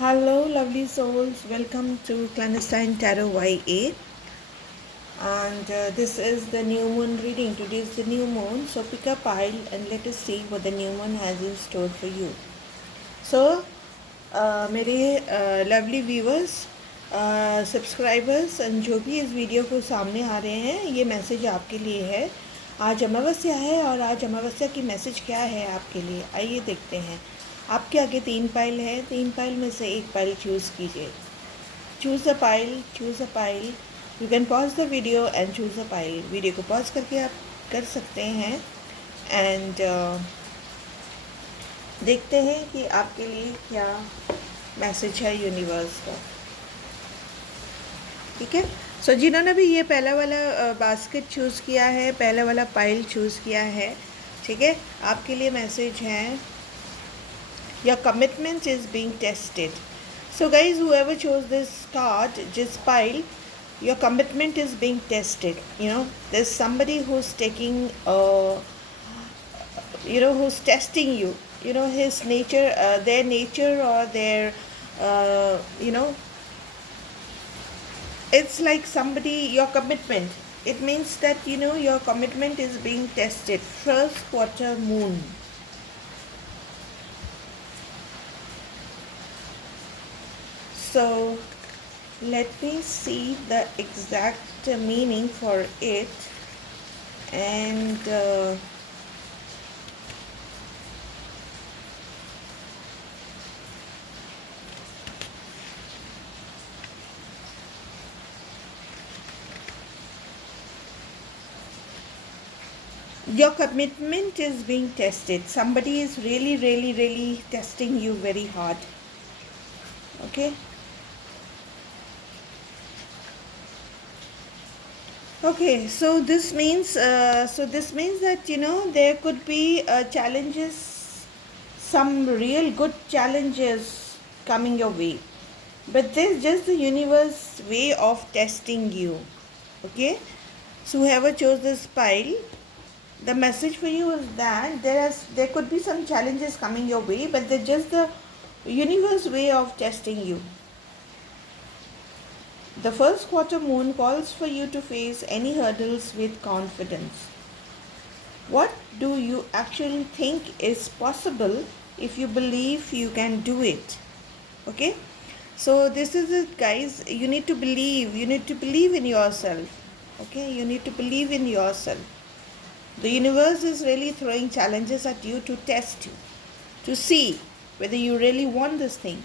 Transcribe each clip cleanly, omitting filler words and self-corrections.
Hello, lovely souls. Welcome to Clandestine Tarot YA. And this is the new moon reading. Today is the new moon. So pick a pile and let us see what the new moon has in store for you. So, मेरे lovely viewers, subscribers जो भी इस video को सामने आ रहे हैं, ये message आपके लिए है। आज अमावस्या है और आज अमावस्या की मैसेज क्या है आपके लिए, आइए देखते हैं। आपके आगे 3 पाइल है, 3 पाइल में से एक पाइल चूज़ कीजिए। Choose a pile, choose a pile. You can pause the video and choose a pile. Video को पॉज करके आप कर सकते हैं एंड देखते हैं कि आपके लिए क्या मैसेज है यूनिवर्स का। ठीक है, सो जिन्होंने भी ये पहला वाला बास्केट चूज़ किया है, पहला वाला पाइल चूज़ किया है, ठीक है, आपके लिए मैसेज है your commitment is being tested. So guys, whoever chose this card, this pile, your commitment is being tested. There's somebody who's taking, who's testing you. His nature, their nature or their, it's like somebody, your commitment. It means that, your commitment is being tested. First quarter moon. So let me see the exact meaning for it and your commitment is being tested. Somebody is really testing you very hard. Okay. Okay, so this means that there could be challenges, some real good challenges coming your way, but this is just the universe way of testing you. Okay, so whoever chose this pile, the message for you is that there could be some challenges coming your way, but they're just the universe way of testing you. The first quarter moon calls for you to face any hurdles with confidence. What do you actually think is possible if you believe you can do it? Okay? So this is it, guys. You need to believe. You need to believe in yourself. Okay? You need to believe in yourself. The universe is really throwing challenges at you to test you, to see whether you really want this thing,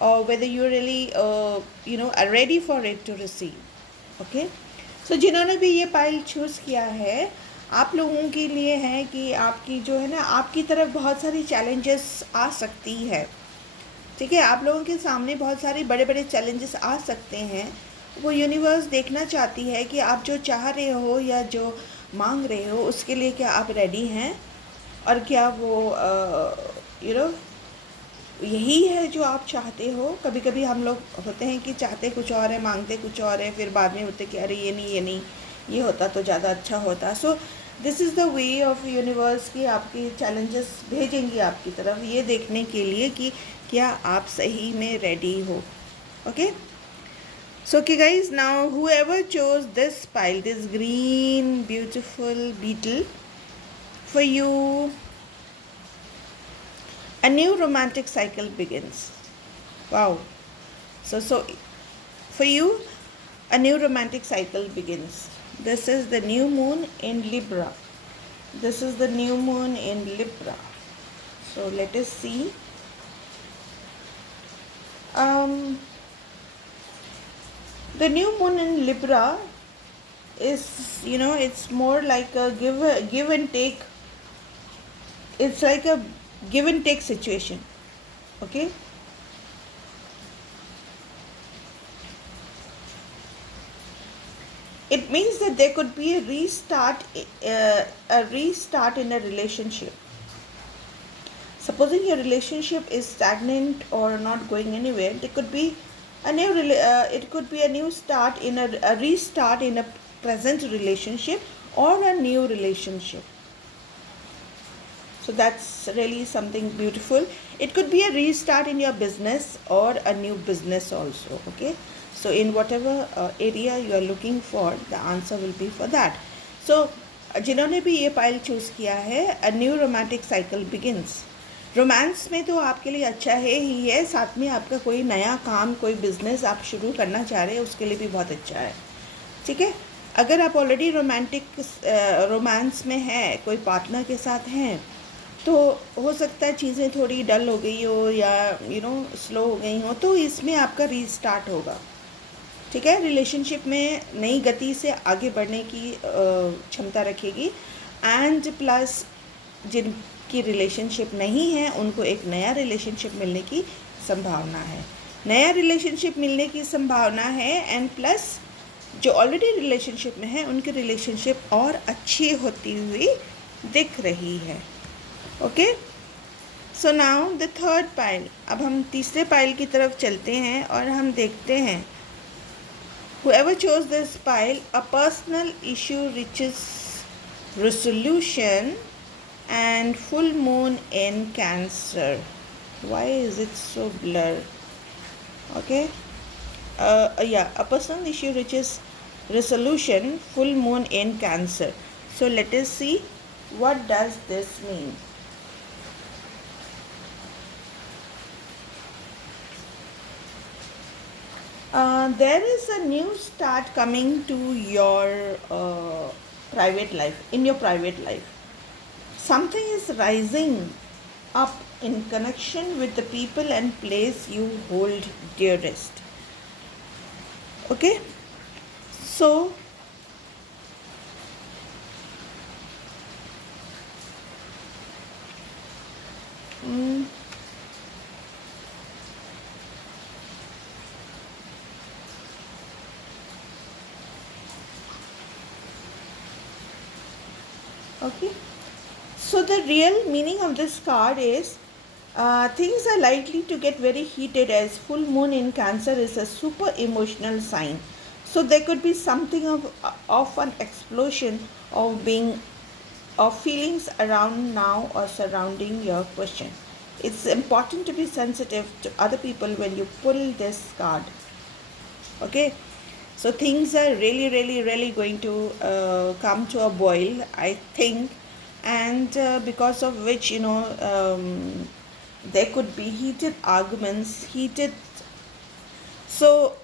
or whether you really are ready for it to receive. Okay, so जिन्होंने भी ये pile choose किया है, आप लोगों के लिए है कि आपकी जो है ना, आपकी तरफ बहुत सारी चैलेंजेस आ सकती है। ठीक है, आप लोगों के सामने बहुत सारे बड़े बड़े चैलेंजेस आ सकते हैं। वो यूनिवर्स देखना चाहती है कि आप जो चाह रहे हो या जो मांग रहे हो उसके लिए क्या आप रेडी हैं, और क्या वो यही है जो आप चाहते हो। कभी कभी हम लोग होते हैं कि चाहते कुछ और है, मांगते कुछ और है, फिर बाद में होते कि अरे ये नहीं, ये होता तो ज़्यादा अच्छा होता। So this is the way of universe की आपकी चैलेंजेस भेजेंगी आपकी तरफ, ये देखने के लिए कि क्या आप सही में रेडी हो। Okay, so okay guys, now whoever chose this pile, this green beautiful beetle, for you a new romantic cycle begins. Wow. So for you a new romantic cycle begins. This is the new moon in Libra. This is the new moon in Libra. So let us see. The new moon in Libra is, it's more like a give and take. It's like a give and take situation. Okay, it means that there could be a restart in a relationship. Supposing your relationship is stagnant or not going anywhere, there could be a new it could be a new start in a restart in a present relationship or a new relationship. So that's really something beautiful. It could be a restart in your business or a new business also. Okay, so in whatever area you are looking for, the answer will be for that. So जिन्होंने भी ये pile choose किया है, a new romantic cycle begins. Romance में तो आपके लिए अच्छा है ही है, साथ में आपका कोई नया काम, कोई बिजनेस आप शुरू करना चाह रहे हैं, उसके लिए भी बहुत अच्छा है. ठीक है, अगर आप ऑलरेडी रोमांटिक रोमांस में हैं, कोई पार्टनर के साथ हैं, तो हो सकता है चीज़ें थोड़ी डल हो गई हो या स्लो हो गई हो, तो इसमें आपका रीस्टार्ट होगा. ठीक है, रिलेशनशिप में नई गति से आगे बढ़ने की क्षमता रखेगी. एंड प्लस जिनकी रिलेशनशिप नहीं है, उनको एक नया रिलेशनशिप मिलने की संभावना है. नया रिलेशनशिप मिलने की संभावना है. एंड प्लस जो ऑलरेडी रिलेशनशिप में है, उनकी रिलेशनशिप और अच्छी होती हुई दिख रही है. Okay, so now the third pile. अब हम तीसरे पाइल की तरफ चलते हैं और हम देखते हैं. Whoever chose this pile, a personal issue reaches resolution and full moon in Cancer. Why is it so blurred? Okay. Yeah, a personal issue reaches resolution, full moon in Cancer. So let us see what does this mean. There is a new start coming to your private life, in your private life. Something is rising up in connection with the people and place you hold dearest. Okay, so okay, so the real meaning of this card is things are likely to get very heated, as full moon in Cancer is a super emotional sign. So there could be something of an explosion of feelings around now or surrounding your question. It's important to be sensitive to other people when you pull this card. Okay, so things are really going to come to a boil, I think. And because of which there could be heated arguments, so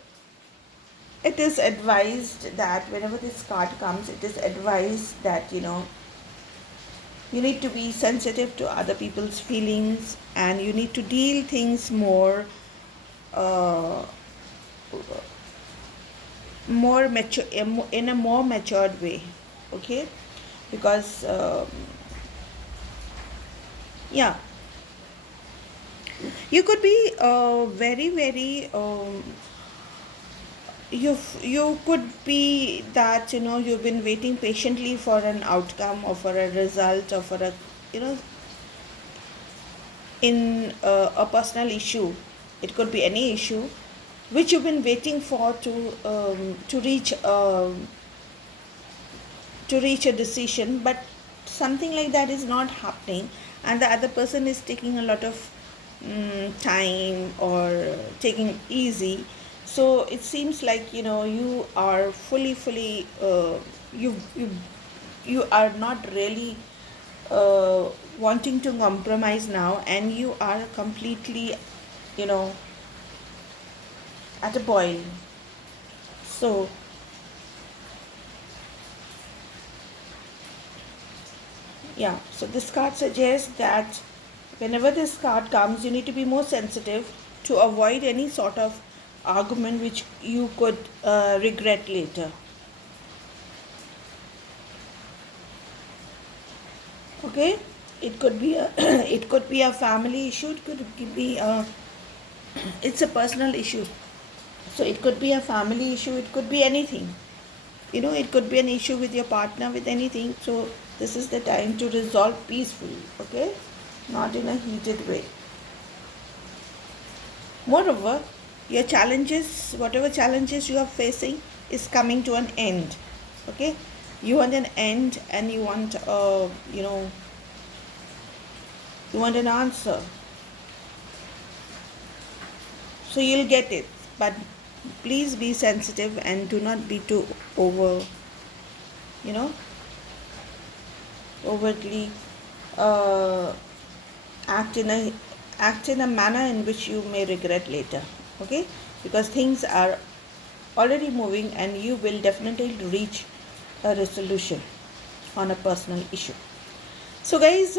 it is advised that whenever this card comes, it is advised that you need to be sensitive to other people's feelings, and you need to deal things more mature, in a more matured way. Okay, because yeah, you could be very you could be that you've been waiting patiently for an outcome or for a result or for a in a personal issue. It could be any issue which you've been waiting for to reach a decision, but something like that is not happening, and the other person is taking a lot of time or taking it easy. So it seems like you are fully you are not really wanting to compromise now, and you are completely at a boil. So yeah, so this card suggests that whenever this card comes, you need to be more sensitive to avoid any sort of argument which you could regret later. Okay, it could be a it could be a family issue, it could be it's a personal issue, so it could be a family issue, it could be anything. It could be an issue with your partner, with anything. So this is the time to resolve peacefully. Okay, not in a heated way. Moreover, your challenges, whatever challenges you are facing, is coming to an end. Okay, you want an end, and you want you want an answer. So you'll get it, but please be sensitive and do not be too you know overtly uh, act in a manner in which you may regret later. Okay, because things are already moving and you will definitely reach a resolution on a personal issue. So guys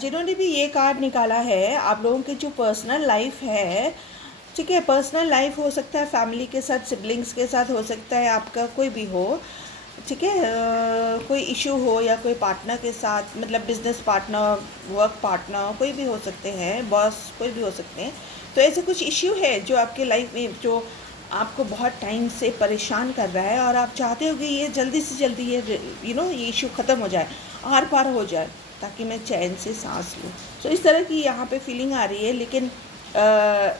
जिन्होंने भी ये card निकाला है, आप लोगों की जो personal life है, ठीक है, पर्सनल लाइफ हो सकता है फैमिली के साथ, सिबलिंग्स के साथ हो सकता है, आपका कोई भी हो, ठीक है, कोई इशू हो या कोई पार्टनर के साथ, मतलब बिजनेस पार्टनर, वर्क पार्टनर, कोई भी हो सकते हैं, बॉस कोई भी हो सकते हैं। तो ऐसे कुछ इश्यू है जो आपके लाइफ में जो आपको बहुत टाइम से परेशान कर रहा है और आप चाहते हो कि ये जल्दी से जल्दी ये ये इशू ख़त्म हो जाए, आर पार हो जाए, ताकि मैं चैन से सांस लूँ। तो इस तरह की यहाँ पे फीलिंग आ रही है, लेकिन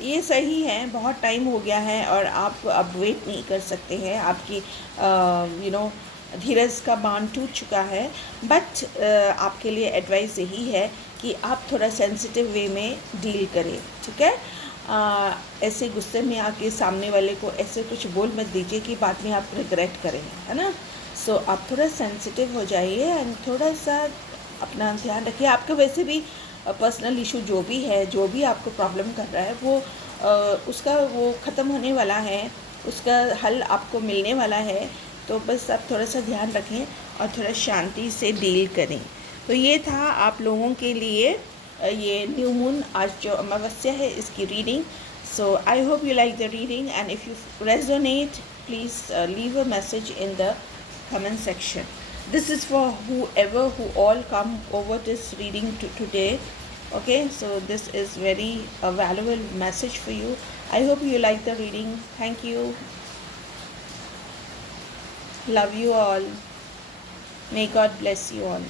ये सही है, बहुत टाइम हो गया है और आप अब वेट नहीं कर सकते हैं, आपकी धीरज का बांध टूट चुका है। बट आपके लिए एडवाइस यही है कि आप थोड़ा सेंसिटिव वे में डील करें, ठीक है। ऐसे गुस्से में आके सामने वाले को ऐसे कुछ बोल मत दीजिए कि बाद में आप रिग्रेट करें, है ना। सो आप थोड़ा सेंसिटिव हो जाइए एंड थोड़ा सा अपना ध्यान रखिए। आपके वैसे भी पर्सनल इशू जो भी है, जो भी आपको प्रॉब्लम कर रहा है, वो उसका वो ख़त्म होने वाला है, उसका हल आपको मिलने वाला है। तो बस आप थोड़ा सा ध्यान रखें और थोड़ा शांति से डील करें। तो ये था आप लोगों के लिए ये न्यू मून, आज जो अमावस्या है, इसकी reading. So I hope you like the reading and if you resonate please leave a message in the comment section. This is for whoever who all come over this reading today. Okay, so this is very a valuable message for you. I hope you like the reading. Thank you. Love you all. May God bless you all.